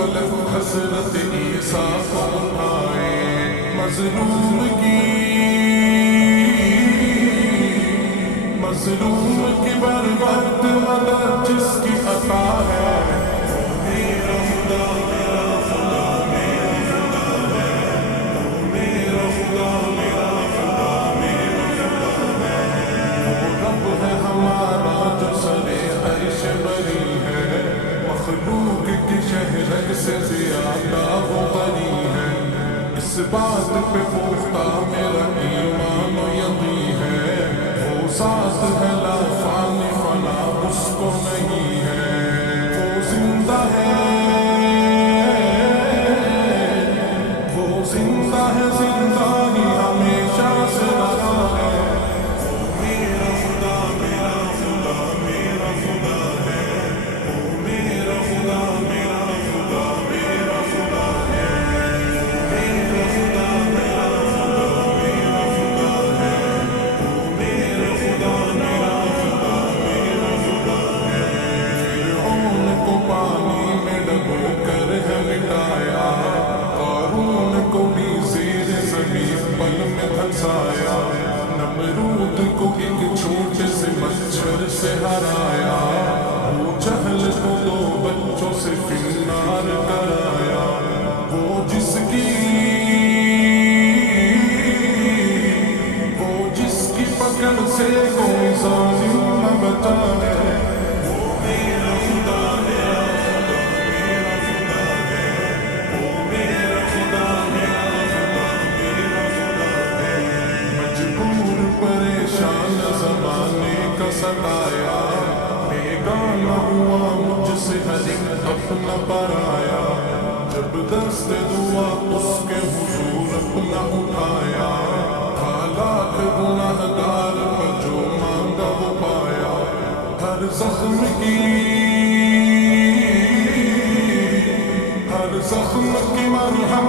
فلک حسرت عیسیٰ کو اٹھائے، مظلوم کی بر وقت مدد جس کی عطا ہے، میرا خدا میرا خدا میرا خدا ہے، میرا خدا میرا خدا میرا خدا ہے، وہ رب ہے ہمارا جو سرے عرش بری ہے، مخلوق کی شہرت سے زیادہ وہ بری ہے، اس بات پہ پختہ میرا ایمان و یقین ہے، وہ ساتھ ہے لا فانی فنا اس کو نہیں ہے، وہ زندہ ہے، وہ زندہ ہے، زندہ ہی ہمیشہ سے رہا ہے، وہ میرا خدا میرا خدا میرا خدا ہے، وہ میرا خدا میرا خدا میرا خدا ہے، میرا خدا میرا خدا میرا خدا ہے، وہ میرا خدا میرا خدا میرا خدا ہے، فرعون کو پانی میں ڈبو کر ہے مٹایا، قارون کو بھی زیر زمین پل میں دھنسایا، نمرود کو ایک چھوٹے سے مچھر سے ہرایا، وہ جہل کو دو بچوں سے فنار کرایا، وہ جس کی پکڑ سے کوئی ظالم نہ بچا ہے، وہ میرا خدا میرا خدا میرا خدا ہے، وہ میرا خدا میرا خدا میرا خدا ہے، مجبور پریشان زمانے کا ستایا، بیگانہ ہوا مجھ سے ہر ایک اپنا پرایا، جب دست دعا اس کے حضور اپنا اٹھایا، لاکھ گناہ گار پر جو مانگا وہ پایا، ہر زخم کی مرہم